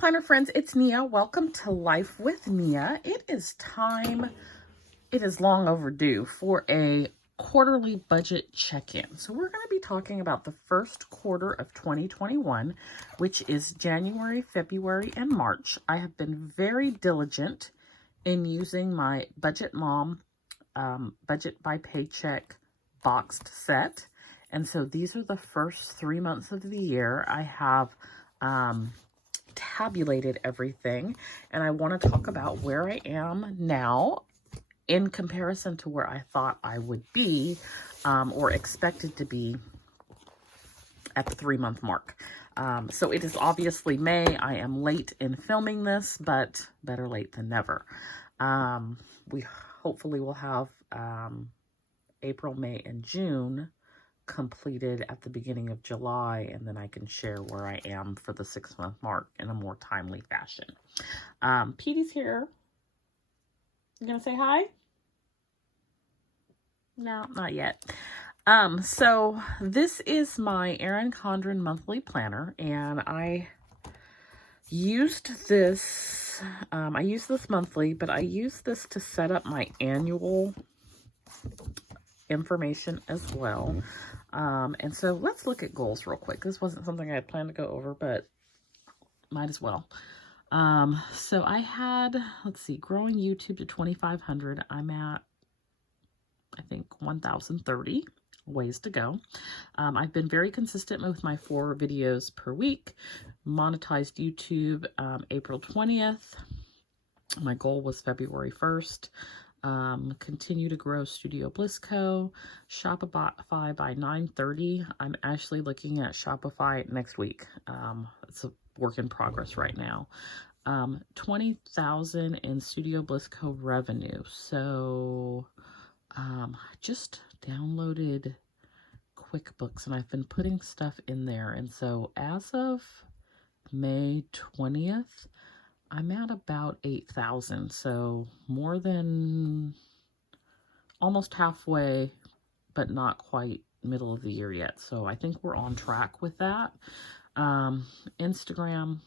planner friends, it's Nia. Welcome to Life with Nia. It is time, it is long overdue for a quarterly budget check-in. So we're going to be talking about the first quarter of 2021, which is January, February, and March. I have been very diligent in using my Budget Mom budget by paycheck boxed set. And so these are the first 3 months of the year. I have tabulated everything, and I want to talk about where I am now in comparison to where I thought I would be or expected to be at the 3-month mark. So it is obviously May. I am late in filming this, but better late than never. We hopefully will have April, May, and June completed at the beginning of July, and then I can share where I am for the 6-month mark in a more timely fashion. Petey's here. You gonna say hi? No, not yet. So this is my Erin Condren monthly planner, and I used this, I use this monthly, but I use this to set up my annual information as well. And so let's look at goals real quick. This wasn't something I had planned to go over, but might as well. So I had, let's see, growing YouTube to 2,500. I'm at, I think, 1,030. Ways to go. I've been very consistent with my 4 videos per week. Monetized YouTube April 20th. My goal was February 1st. Continue to grow Studio Bliss Co. Shopify by 9:30. I'm actually looking at Shopify next week. It's a work in progress right now. 20,000 in Studio Bliss Co. revenue. So I just downloaded QuickBooks and I've been putting stuff in there. And so as of May 20th, I'm at about 8,000, so more than almost halfway, but not quite middle of the year yet. So I think we're on track with that. Instagram,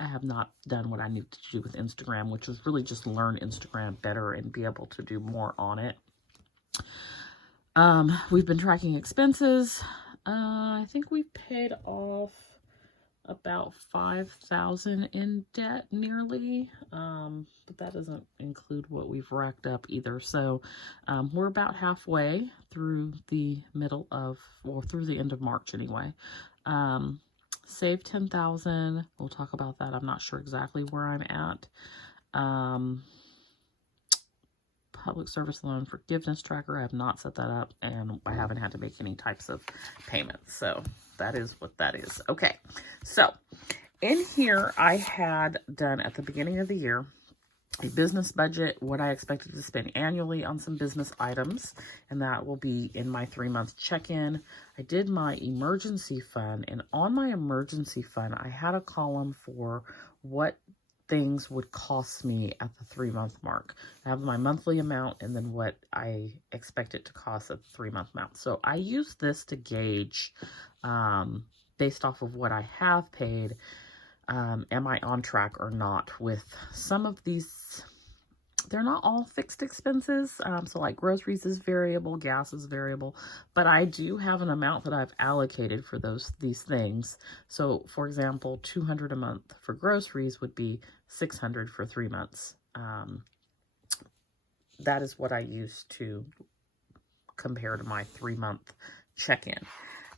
I have not done what I need to do with Instagram, which is really just learn Instagram better and be able to do more on it. We've been tracking expenses. I think we've paid off about 5,000 in debt nearly, but that doesn't include what we've racked up either. So we're about halfway through the middle of, well, through the end of March anyway. Save 10,000. We'll talk about that. I'm not sure exactly where I'm at. Public service loan forgiveness tracker. I have not set that up, and I haven't had to make any types of payments. So that is what that is. Okay, so in here I had done at the beginning of the year a business budget, what I expected to spend annually on some business items, and that will be in my 3-month check-in. I did my emergency fund, and on my emergency fund I had a column for what things would cost me at the 3-month mark. I have my monthly amount and then what I expect it to cost at the 3-month amount. So I use this to gauge, based off of what I have paid, am I on track or not with some of these. They're not all fixed expenses. So like groceries is variable, gas is variable, but I do have an amount that I've allocated for these things. So for example, $200 a month for groceries would be $600 for 3 months. That is what I use to compare to my 3-month check-in.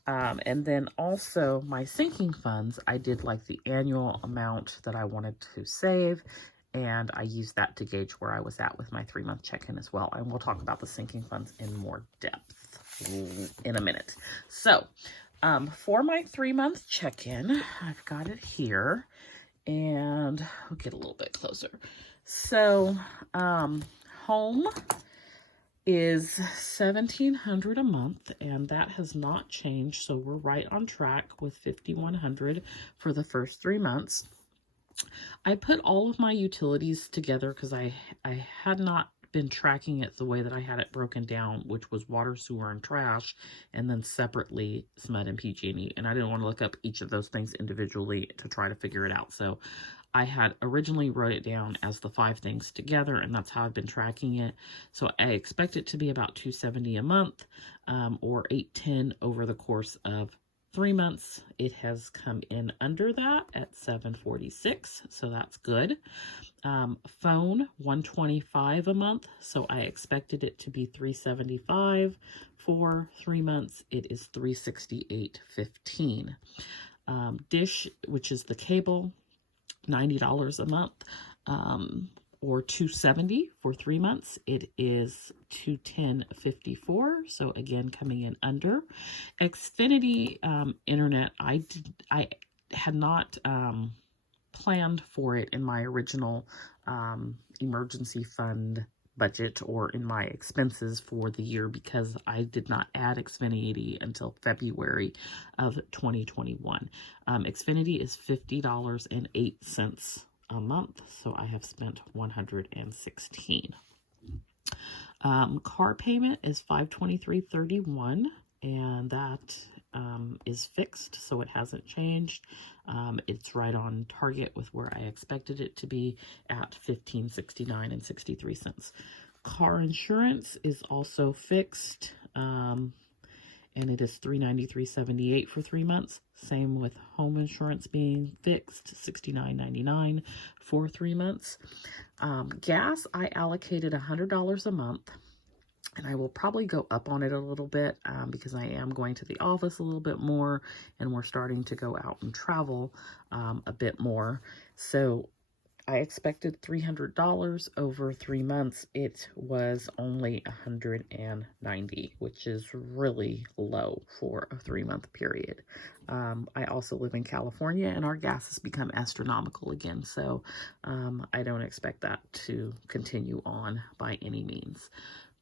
And then also my sinking funds, I did like the annual amount that I wanted to save, and I used that to gauge where I was at with my 3-month check-in as well. And we'll talk about the sinking funds in more depth in a minute. So for my 3-month check-in, I've got it here, and we'll get a little bit closer. So home is $1,700 a month, and that has not changed. So we're right on track with $5,100 for the first 3 months. I put all of my utilities together because I had not been tracking it the way that I had it broken down, which was water, sewer, and trash, and then separately SMUD and PG&E. And I didn't want to look up each of those things individually to try to figure it out. So I had originally wrote it down as the 5 things together, and that's how I've been tracking it. So I expect it to be about $270 a month, or $810 over the course of 3 months. It has come in under that at $746, so that's good. Phone $125 a month, so I expected it to be $375 for 3 months. It is $368.15. Dish, which is the cable, $90 a month, or $270 for 3 months. It is $210.54, so again coming in under. Xfinity internet, I had not planned for it in my original emergency fund budget or in my expenses for the year, because I did not add Xfinity until February of 2021. Xfinity is $50.08 a month, so I have spent $116. Car payment is $523.31, and that is fixed, so it hasn't changed. It's right on target with where I expected it to be at $15.69.63. Car insurance is also fixed, and it is $393.78 for 3 months. Same with home insurance being fixed, $69.99 for 3 months. Gas, I allocated $100 a month. And I will probably go up on it a little bit because I am going to the office a little bit more, and we're starting to go out and travel a bit more. So I expected $300 over 3 months. It was only $190, which is really low for a 3-month period. I also live in California, and our gas has become astronomical again. So I don't expect that to continue on by any means.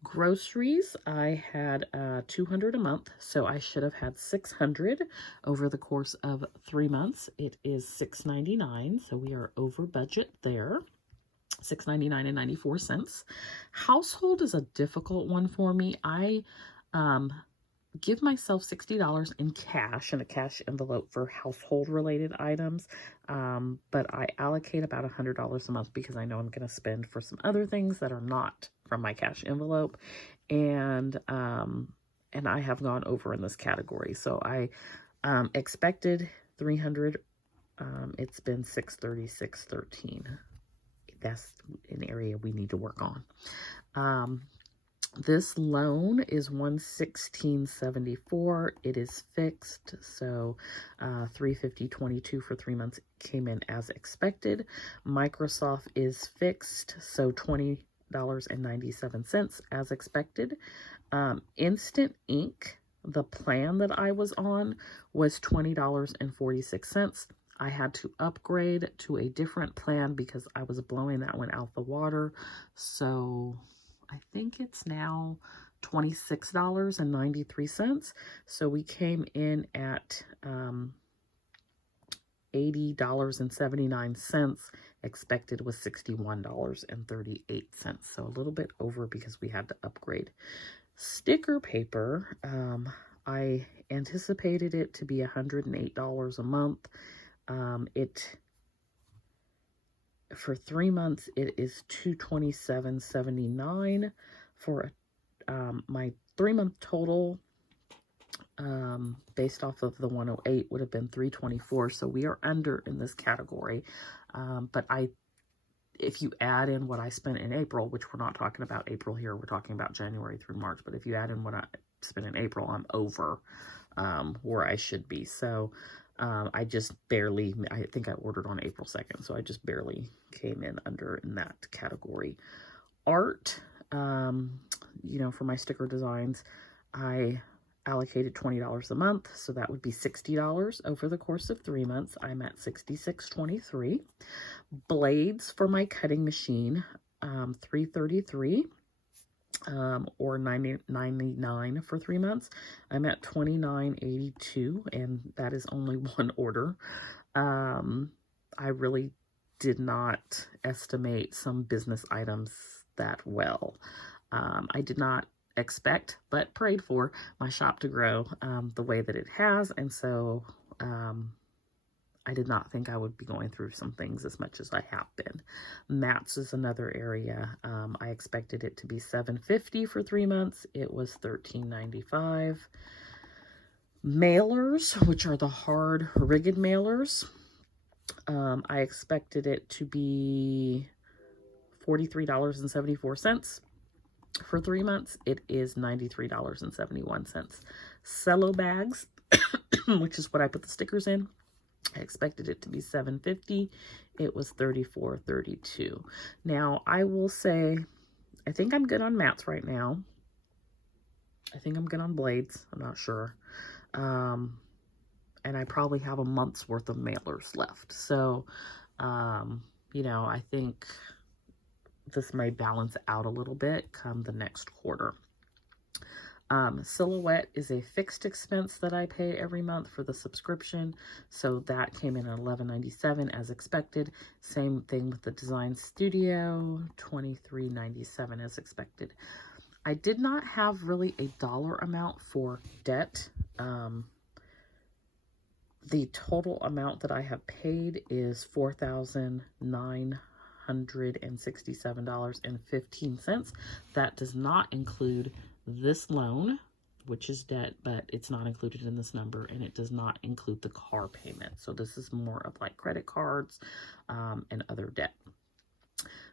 Groceries, I had $200 a month, so I should have had $600 over the course of 3 months. It is $699, so we are over budget there. $699.94. Household is a difficult one for me. I give myself $60 in cash, in a cash envelope, for household related items, but I allocate about $100 a month because I know I'm going to spend for some other things that are not from my cash envelope, and I have gone over in this category. So I expected $300. It's been $636.13. That's an area we need to work on. This loan is $116.74. It is fixed, so $350.22 for 3 months came in as expected. Microsoft is fixed, so $20.97 as expected. Instant Ink, the plan that I was on, was $20.46. I had to upgrade to a different plan because I was blowing that one out the water, so I think it's now $26.93. So we came in at $80.79. Expected was $61.38. So a little bit over because we had to upgrade. Sticker paper, I anticipated it to be $108 a month. For 3 months, it is $227.79. For my 3-month total, based off of the 108, would have been $324. So we are under in this category. But if you add in what I spent in April, which we're not talking about April here, we're talking about January through March. But if you add in what I spent in April, I'm over where I should be. So I just barely, I think I ordered on April 2nd, so I just barely came in under in that category. Art, for my sticker designs, I allocated $20 a month, so that would be $60 over the course of 3 months. I'm at $66.23. Blades for my cutting machine, $333. Or $99 for 3 months. I'm at $29.82, and that is only one order. I really did not estimate some business items that well. I did not expect, but prayed for my shop to grow the way that it has. And so I did not think I would be going through some things as much as I have been. Mats is another area. I expected it to be $7.50 for 3 months. It was $13.95. Mailers, which are the hard rigged mailers, I expected it to be $43.74 for 3 months. It is $93.71. Cello bags, which is what I put the stickers in, I expected it to be $7.50. It was $34.32. Now, I will say, I think I'm good on mats right now. I think I'm good on blades. I'm not sure. And I probably have a month's worth of mailers left. So, you know, I think this may balance out a little bit come the next quarter. Silhouette is a fixed expense that I pay every month for the subscription. So that came in at $11.97 as expected. Same thing with the Design Studio, $23.97 as expected. I did not have really a dollar amount for debt. The total amount that I have paid is $4,967.15. That does not include this loan, which is debt, but it's not included in this number, and it does not include the car payment. So this is more of like credit cards and other debt.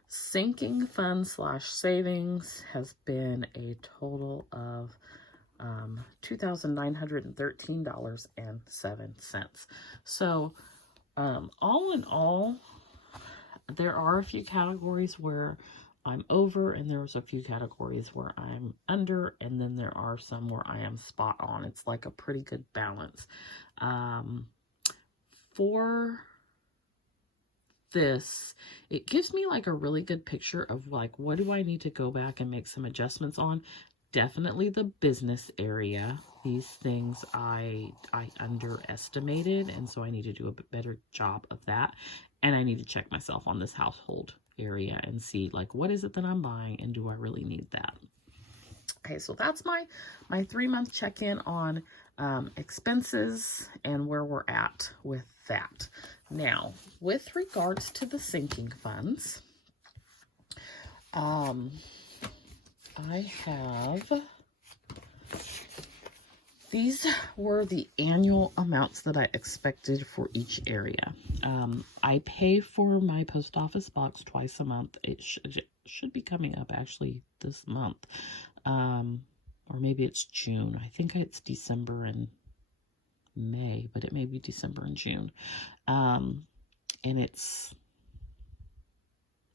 Sinking fund / savings has been a total of $2,913.07. So all in all, there are a few categories where I'm over, and there's a few categories where I'm under, and then there are some where I am spot on. It's like a pretty good balance. For this, it gives me like a really good picture of like, what do I need to go back and make some adjustments on? Definitely the business area. These things I underestimated, and so I need to do a bit better job of that. And I need to check myself on this household area and see like, what is it that I'm buying, and do I really need that? Okay, so that's my 3-month check-in on expenses and where we're at with that. Now, with regards to the sinking funds, I have, these were the annual amounts that I expected for each area. I pay for my post office box twice a month. It should be coming up actually this month. Or maybe it's June. I think it's December and May, but it may be December and June. And it's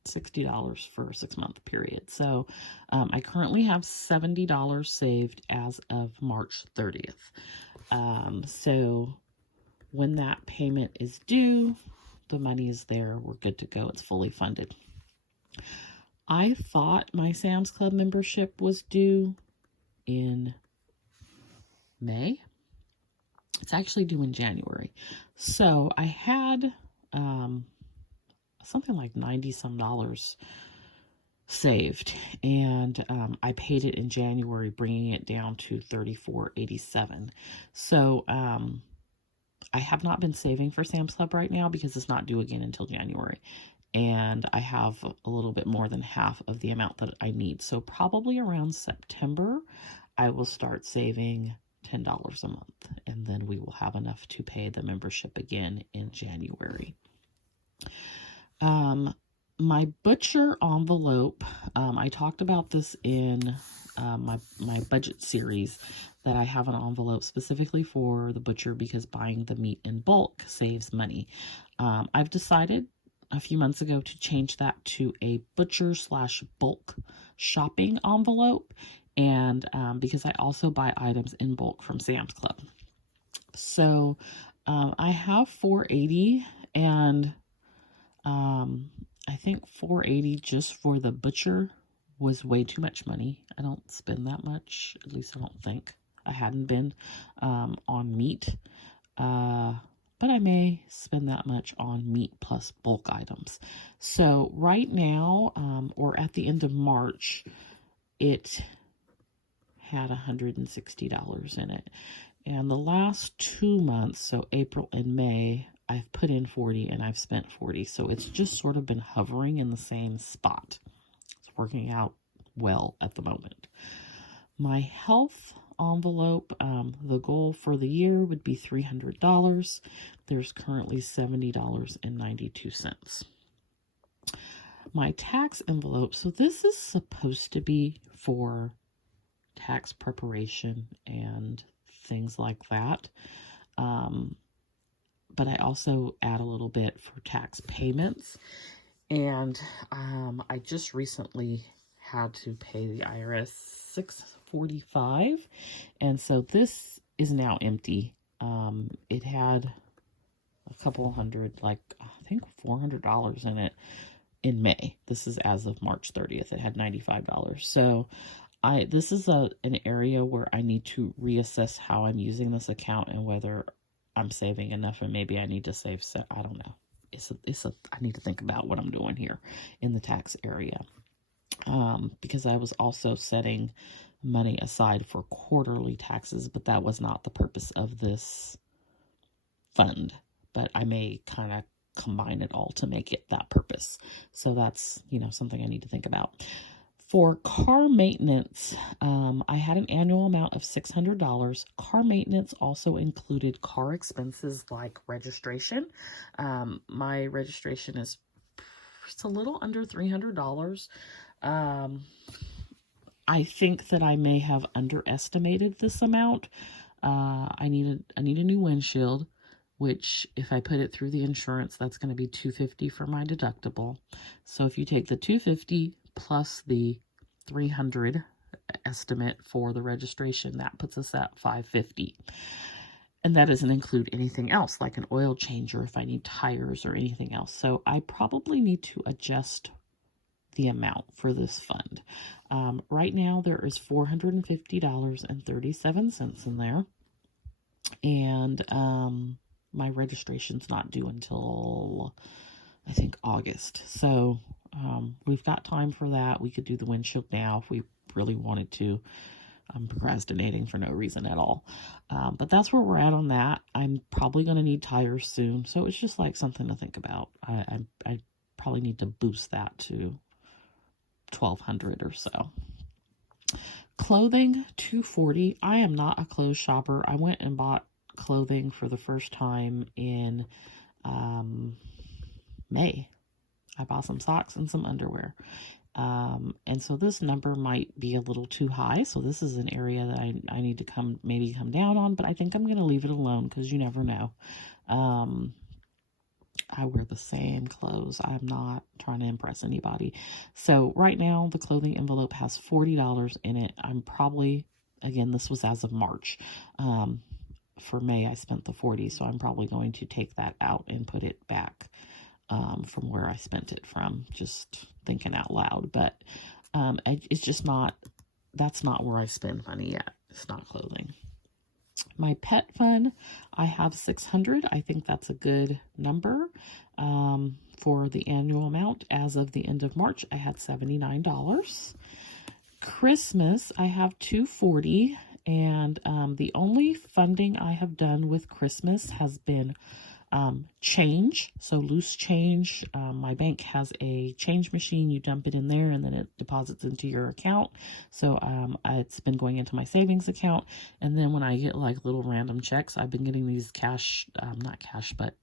$60 for a 6-month period. So I currently have $70 saved as of March 30th. So when that payment is due, the money is there. We're good to go. It's fully funded. I thought my Sam's Club membership was due in May. It's actually due in January. So I had something like $90-some saved, and I paid it in January, bringing it down to $34.87. So I have not been saving for Sam's Club right now because it's not due again until January, and I have a little bit more than half of the amount that I need. So probably around September, I will start saving $10 a month, and then we will have enough to pay the membership again in January. My butcher envelope, I talked about this in my budget series, that I have an envelope specifically for the butcher because buying the meat in bulk saves money. I've decided a few months ago to change that to a butcher / bulk shopping envelope, and because I also buy items in bulk from Sam's Club. So I have $4.80, and I think $4.80 just for the butcher was way too much money. I don't spend that much, at least I don't think. I hadn't been on meat. but I may spend that much on meat plus bulk items. So right now, or at the end of March, it had $160 in it. And the last 2 months, so April and May, I've put in 40 and I've spent 40. So it's just sort of been hovering in the same spot. It's working out well at the moment. My health envelope, the goal for the year would be $300. There's currently $70.92. My tax envelope, so this is supposed to be for tax preparation and things like that. But I also add a little bit for tax payments. And I just recently had to pay the IRS $645, and so this is now empty. It had a couple hundred, like I think $400 in it in May. This is as of March 30th. It had $95. So this is an area where I need to reassess how I'm using this account and whether I'm saving enough, and maybe I need to save. So I don't know. I need to think about what I'm doing here in the tax area. Because I was also setting money aside for quarterly taxes, but that was not the purpose of this fund. But I may kind of combine it all to make it that purpose. So that's, something I need to think about. For car maintenance, I had an annual amount of $600. Car maintenance also included car expenses like registration. My registration is just a little under $300. I think that I may have underestimated this amount. I need a new windshield, which if I put it through the insurance, that's going to be $250 for my deductible. So if you take the $250 plus the $300 estimate for the registration, that puts us at $550. And that doesn't include anything else, like an oil change or if I need tires or anything else. So I probably need to adjust the amount for this fund. Right now there is $450.37 in there. And my registration's not due until, I think, August. So we've got time for that. We could do the windshield now if we really wanted to. I'm procrastinating for no reason at all. But that's where we're at on that. I'm probably going to need tires soon. So it's just like something to think about. I probably need to boost that to $1,200 or so. Clothing, $240. I am not a clothes shopper. I went and bought clothing for the first time in May. I bought some socks and some underwear. And so this number might be a little too high. So this is an area that I need to come down on, but I think I'm going to leave it alone because you never know. I wear the same clothes. I'm not trying to impress anybody. So right now the clothing envelope has $40 in it. I'm probably, again, this was as of March. For May, I spent the $40, so I'm probably going to take that out and put it back from where I spent it from, just thinking out loud. But it's just not, that's not where I spend money yet. It's not clothing. My pet fund, I have $600. I think that's a good number for the annual amount. As of the end of March, I had $79. Christmas, I have $240. And the only funding I have done with Christmas has been change, so loose change. My bank has a change machine. You dump it in there and then it deposits into your account. So it's been going into my savings account. And then when I get like little random checks, I've been getting these cash, not cash, but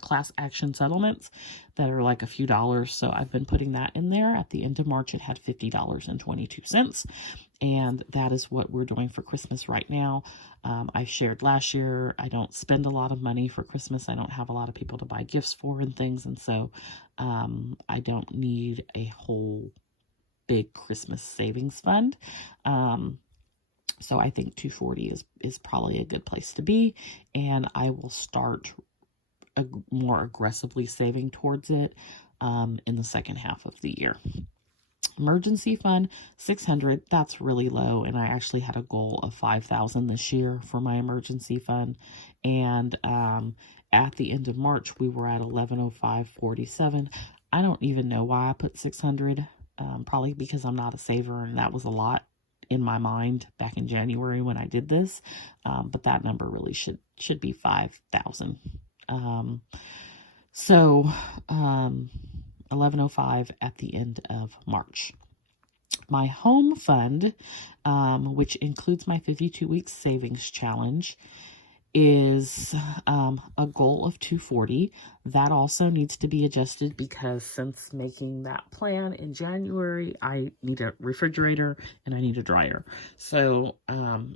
class action settlements that are like a few dollars. So I've been putting that in there. At the end of March, it had $50.22. And that is what we're doing for Christmas right now. I shared last year, I don't spend a lot of money for Christmas. I don't have a lot of people to buy gifts for and things. And so I don't need a whole big Christmas savings fund. So I think $240 is probably a good place to be. And I will start more aggressively saving towards it in the second half of the year. Emergency fund, 600. That's really low. And I actually had a goal of 5,000 this year for my emergency fund. And at the end of March, we were at 1105.47. I don't even know why I put 600. Probably because I'm not a saver, and that was a lot in my mind back in January when I did this. But that number really should be 5,000. So 1105 at the end of March. My home fund, which includes my 52 weeks savings challenge, is a goal of 240. That also needs to be adjusted because since making that plan in January, I need a refrigerator and I need a dryer. So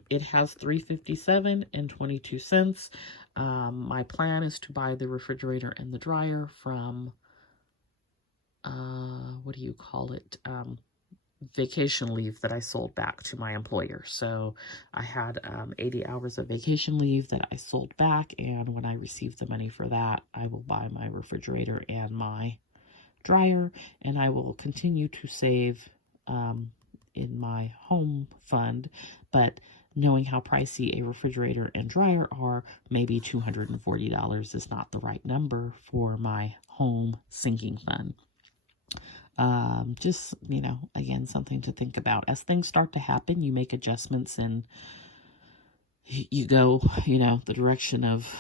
it has 357 and 22 cents. My plan is to buy the refrigerator and the dryer from what do you call it? Vacation leave that I sold back to my employer. So I had 80 hours of vacation leave that I sold back, and when I receive the money for that, I will buy my refrigerator and my dryer, and I will continue to save in my home fund, but knowing how pricey a refrigerator and dryer are, maybe $240 is not the right number for my home sinking fund. Just, again, something to think about. As things start to happen, you make adjustments and you go, the direction of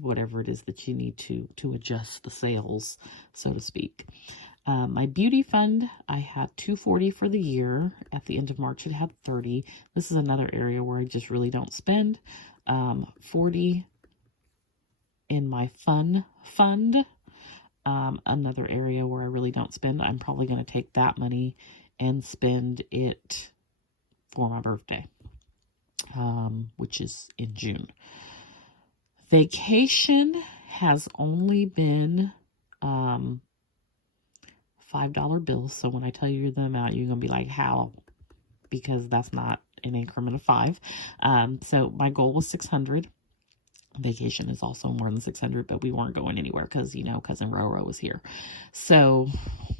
whatever it is that you need to adjust the sales, so to speak. My beauty fund, I had 240 for the year. At the end of March, it had 30. This is another area where I just really don't spend. 40 in my fun fund. Another area where I really don't spend. I'm probably going to take that money and spend it for my birthday, which is in June. Vacation has only been $5 bills. So when I tell you the amount, you're going to be like, how? Because that's not an increment of 5. So my goal was 600. Vacation is also more than 600, but we weren't going anywhere because, cousin Roro was here. So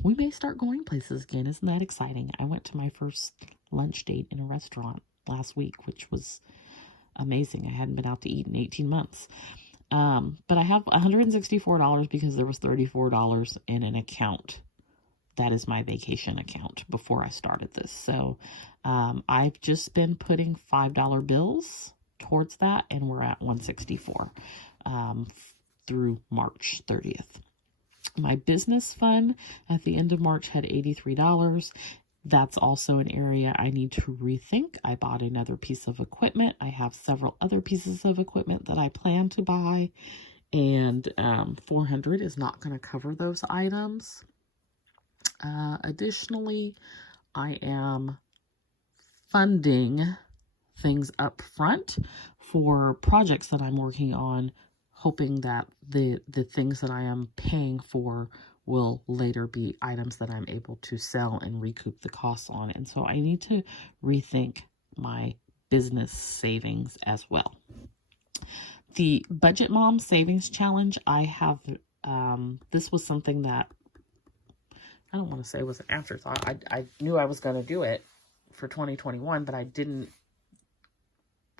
we may start going places again. Isn't that exciting? I went to my first lunch date in a restaurant last week, which was amazing. I hadn't been out to eat in 18 months. But I have $164 because there was $34 in an account. That is my vacation account before I started this. So I've just been putting $5 bills towards that, and we're at 164 through March 30th. My business fund at the end of March had $83. That's also an area I need to rethink. I bought another piece of equipment. I have several other pieces of equipment that I plan to buy, and 400 is not going to cover those items. Additionally, I am funding things up front for projects that I'm working on, hoping that the things that I am paying for will later be items that I'm able to sell and recoup the costs on. And so I need to rethink my business savings as well. The Budget Mom Savings Challenge, I have, this was something that I don't want to say was an afterthought. I knew I was going to do it for 2021, but I didn't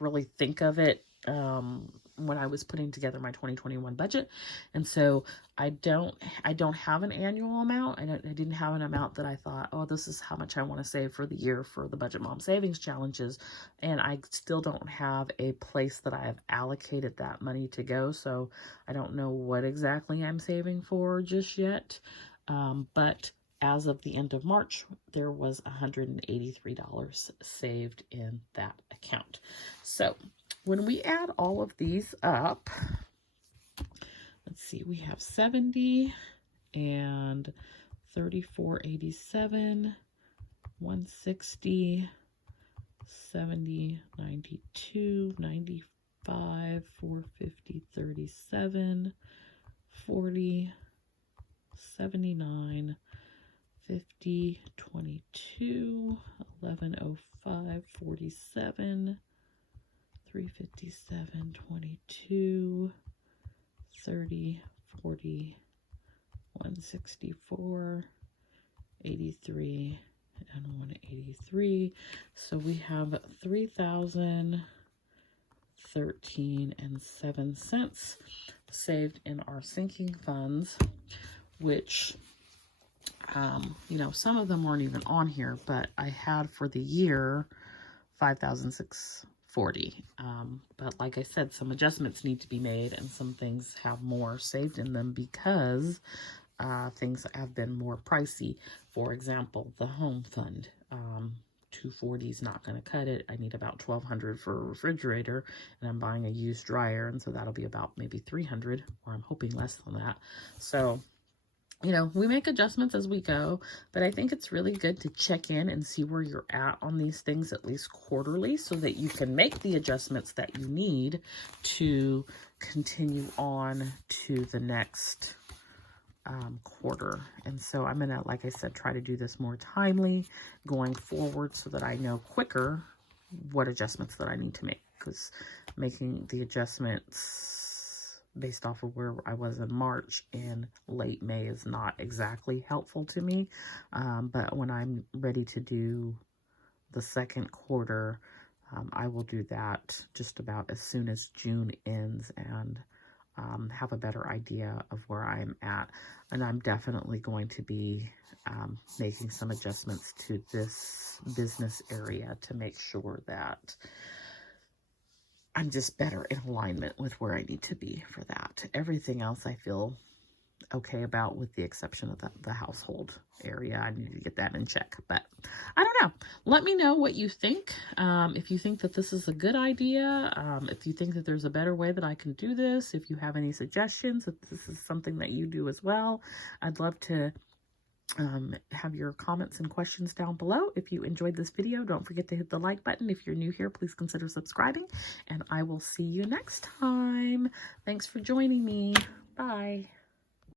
really think of it when I was putting together my 2021 budget. And so I don't have an annual amount. I didn't have an amount that I thought, oh, this is how much I want to save for the year for the Budget Mom Savings Challenges. And I still don't have a place that I have allocated that money to go. So I don't know what exactly I'm saving for just yet. But as of the end of March, there was $183 saved in that account. So when we add all of these up, let's see, we have 70 and 34.87, 160, 70, 92, 95, 450, 37, 40, 79, 50, 22, 1105, 47, 357, 22, 30, 40, 164, 83 and 183. So we have $3,013.07 saved in our sinking funds, which, you know, some of them weren't even on here, but I had for the year $5,640. But like I said, some adjustments need to be made, and some things have more saved in them because things have been more pricey. For example, the home fund, 240 is not going to cut it. I need about $1,200 for a refrigerator, and I'm buying a used dryer, and so that'll be about maybe $300, or I'm hoping less than that. So, you know, we make adjustments as we go, but I think it's really good to check in and see where you're at on these things at least quarterly, so that you can make the adjustments that you need to continue on to the next quarter. And so I'm gonna, like I said, try to do this more timely going forward, so that I know quicker what adjustments that I need to make, because making the adjustments based off of where I was in March in late May is not exactly helpful to me. But when I'm ready to do the second quarter, I will do that just about as soon as June ends, and have a better idea of where I'm at. And I'm definitely going to be making some adjustments to this business area to make sure that I'm just better in alignment with where I need to be for that. Everything else I feel okay about, with the exception of the household area. I need to get that in check, but I don't know. Let me know what you think. If you think that this is a good idea, if you think that there's a better way that I can do this, if you have any suggestions, if this is something that you do as well, I'd love to have your comments and questions down below. If you enjoyed this video, don't forget to hit the like button. If you're new here, please consider subscribing, and I will see you next time. Thanks for joining me. Bye.